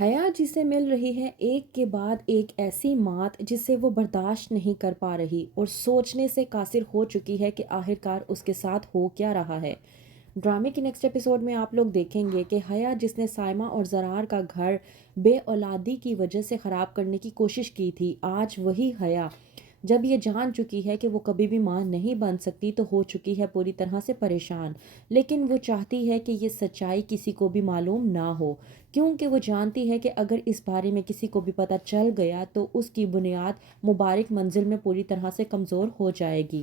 حیا جسے مل رہی ہے ایک کے بعد ایک ایسی مات جسے وہ برداشت نہیں کر پا رہی اور سوچنے سے قاصر ہو چکی ہے کہ آخرکار اس کے ساتھ ہو کیا رہا ہے۔ ڈرامے کی نیکسٹ ایپیسوڈ میں آپ لوگ دیکھیں گے کہ حیا جس نے سائمہ اور زرار کا گھر بے اولادی کی وجہ سے خراب کرنے کی کوشش کی تھی، آج وہی حیا جب یہ جان چکی ہے کہ وہ کبھی بھی ماں نہیں بن سکتی تو ہو چکی ہے پوری طرح سے پریشان، لیکن وہ چاہتی ہے کہ یہ سچائی کسی کو بھی معلوم نہ ہو، کیونکہ وہ جانتی ہے کہ اگر اس بارے میں کسی کو بھی پتہ چل گیا تو اس کی بنیاد مبارک منزل میں پوری طرح سے کمزور ہو جائے گی۔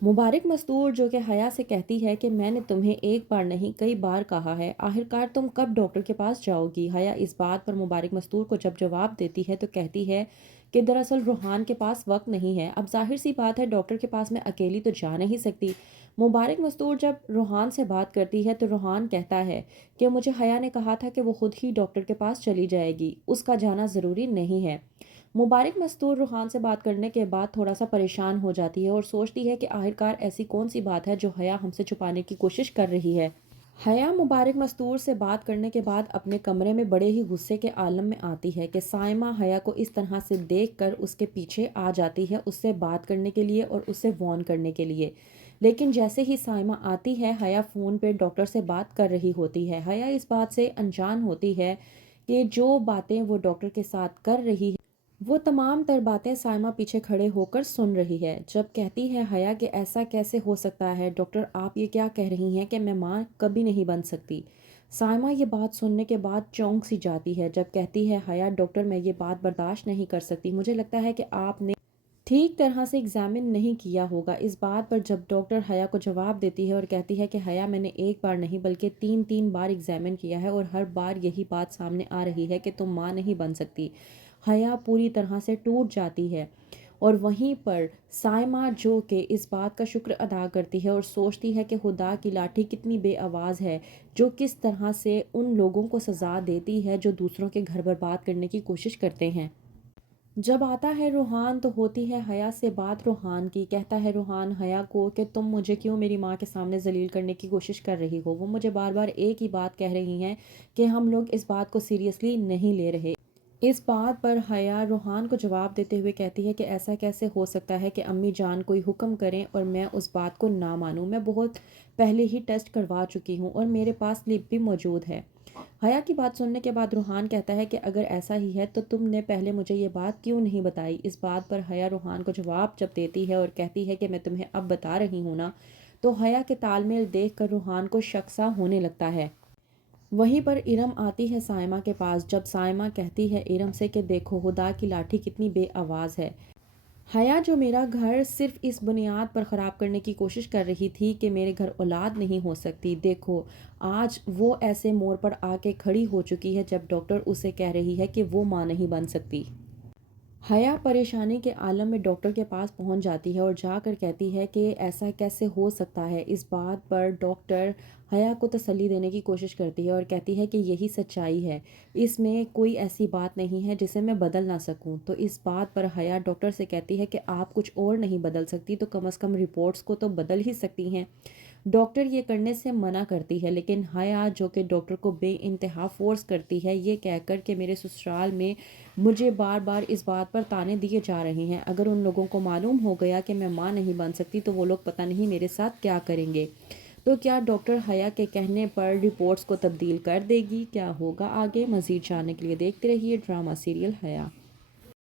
مبارک مستور جو کہ حیا سے کہتی ہے کہ میں نے تمہیں ایک بار نہیں کئی بار کہا ہے، آخرکار تم کب ڈاکٹر کے پاس جاؤ گی؟ حیا اس بات پر مبارک مستور کو جب جواب دیتی ہے تو کہتی ہے کہ دراصل روحان کے پاس وقت نہیں ہے، اب ظاہر سی بات ہے ڈاکٹر کے پاس میں اکیلی تو جا نہیں سکتی۔ مبارک مستور جب روحان سے بات کرتی ہے تو روحان کہتا ہے کہ مجھے حیا نے کہا تھا کہ وہ خود ہی ڈاکٹر کے پاس چلی جائے گی، اس کا جانا ضروری نہیں ہے۔ مبارک مستور روحان سے بات کرنے کے بعد تھوڑا سا پریشان ہو جاتی ہے اور سوچتی ہے کہ آخرکار ایسی کون سی بات ہے جو حیا ہم سے چھپانے کی کوشش کر رہی ہے۔ حیا مبارک مستور سے بات کرنے کے بعد اپنے کمرے میں بڑے ہی غصے کے عالم میں آتی ہے کہ سائمہ حیا کو اس طرح سے دیکھ کر اس کے پیچھے آ جاتی ہے اس سے بات کرنے کے لیے اور اسے وارن کرنے کے لیے، لیکن جیسے ہی سائمہ آتی ہے حیا فون پہ ڈاکٹر سے بات کر رہی ہوتی ہے۔ حیا اس بات سے انجان ہوتی ہے کہ جو باتیں وہ ڈاکٹر کے ساتھ کر رہی ہے وہ تمام تر باتیں سائمہ پیچھے کھڑے ہو کر سن رہی ہے۔ جب کہتی ہے حیا کہ ایسا کیسے ہو سکتا ہے ڈاکٹر، آپ یہ کیا کہہ رہی ہیں کہ میں ماں کبھی نہیں بن سکتی؟ سائمہ یہ بات سننے کے بعد چونک سی جاتی ہے جب کہتی ہے حیا ڈاکٹر میں یہ بات برداشت نہیں کر سکتی، مجھے لگتا ہے کہ آپ نے ٹھیک طرح سے ایگزامن نہیں کیا ہوگا۔ اس بات پر جب ڈاکٹر حیا کو جواب دیتی ہے اور کہتی ہے کہ حیا میں نے ایک بار نہیں بلکہ تین بار ایگزامن کیا ہے اور ہر بار یہی بات سامنے آ رہی ہے کہ تم ماں نہیں بن سکتی، حیا پوری طرح سے ٹوٹ جاتی ہے۔ اور وہیں پر سائمہ جو کہ اس بات کا شکر ادا کرتی ہے اور سوچتی ہے کہ خدا کی لاٹھی کتنی بے آواز ہے جو کس طرح سے ان لوگوں کو سزا دیتی ہے جو دوسروں کے گھر برباد کرنے کی کوشش کرتے ہیں۔ جب آتا ہے روحان تو ہوتی ہے حیا سے بات روحان کی، کہتا ہے روحان حیا کو کہ تم مجھے کیوں میری ماں کے سامنے ذلیل کرنے کی کوشش کر رہی ہو؟ وہ مجھے بار بار ایک ہی بات کہہ رہی ہیں کہ ہم لوگ اس بات کو سیریسلی نہیں لے رہے۔ اس بات پر حیا روحان کو جواب دیتے ہوئے کہتی ہے کہ ایسا کیسے ہو سکتا ہے کہ امی جان کوئی حکم کریں اور میں اس بات کو نہ مانوں؟ میں بہت پہلے ہی ٹیسٹ کروا چکی ہوں اور میرے پاس سلپ بھی موجود ہے۔ حیا کی بات سننے کے بعد روحان کہتا ہے کہ اگر ایسا ہی ہے تو تم نے پہلے مجھے یہ بات کیوں نہیں بتائی؟ اس بات پر حیا روحان کو جواب جب دیتی ہے اور کہتی ہے کہ میں تمہیں اب بتا رہی ہوں نا، تو حیا کے تال میل دیکھ کر روحان کو شک سا ہونے لگتا ہے۔ وہیں پر ارم آتی ہے سائمہ کے پاس جب سائمہ کہتی ہے ارم سے کہ دیکھو خدا کی لاٹھی کتنی بے آواز ہے، حیا جو میرا گھر صرف اس بنیاد پر خراب کرنے کی کوشش کر رہی تھی کہ میرے گھر اولاد نہیں ہو سکتی، دیکھو آج وہ ایسے موڑ پر آ کے کھڑی ہو چکی ہے جب ڈاکٹر اسے کہہ رہی ہے کہ وہ ماں نہیں بن سکتی۔ حیا پریشانی کے عالم میں ڈاکٹر کے پاس پہنچ جاتی ہے اور جا کر کہتی ہے کہ ایسا کیسے ہو سکتا ہے۔ اس بات پر ڈاکٹر حیا کو تسلی دینے کی کوشش کرتی ہے اور کہتی ہے کہ یہی سچائی ہے، اس میں کوئی ایسی بات نہیں ہے جسے میں بدل نہ سکوں۔ تو اس بات پر حیا ڈاکٹر سے کہتی ہے کہ آپ کچھ اور نہیں بدل سکتی تو کم از کم رپورٹس کو تو بدل ہی سکتی ہیں۔ ڈاکٹر یہ کرنے سے منع کرتی ہے لیکن حیا جو کہ ڈاکٹر کو بے انتہا فورس کرتی ہے یہ کہہ کر کہ میرے سسرال میں مجھے بار بار اس بات پر طعنے دیے جا رہے ہیں، اگر ان لوگوں کو معلوم ہو گیا کہ میں ماں نہیں بن سکتی تو وہ لوگ پتہ نہیں میرے ساتھ کیا کریں گے۔ تو کیا ڈاکٹر حیا کے کہنے پر رپورٹس کو تبدیل کر دے گی؟ کیا ہوگا آگے؟ مزید جاننے کے لیے دیکھتے رہیے ڈرامہ سیریل حیا۔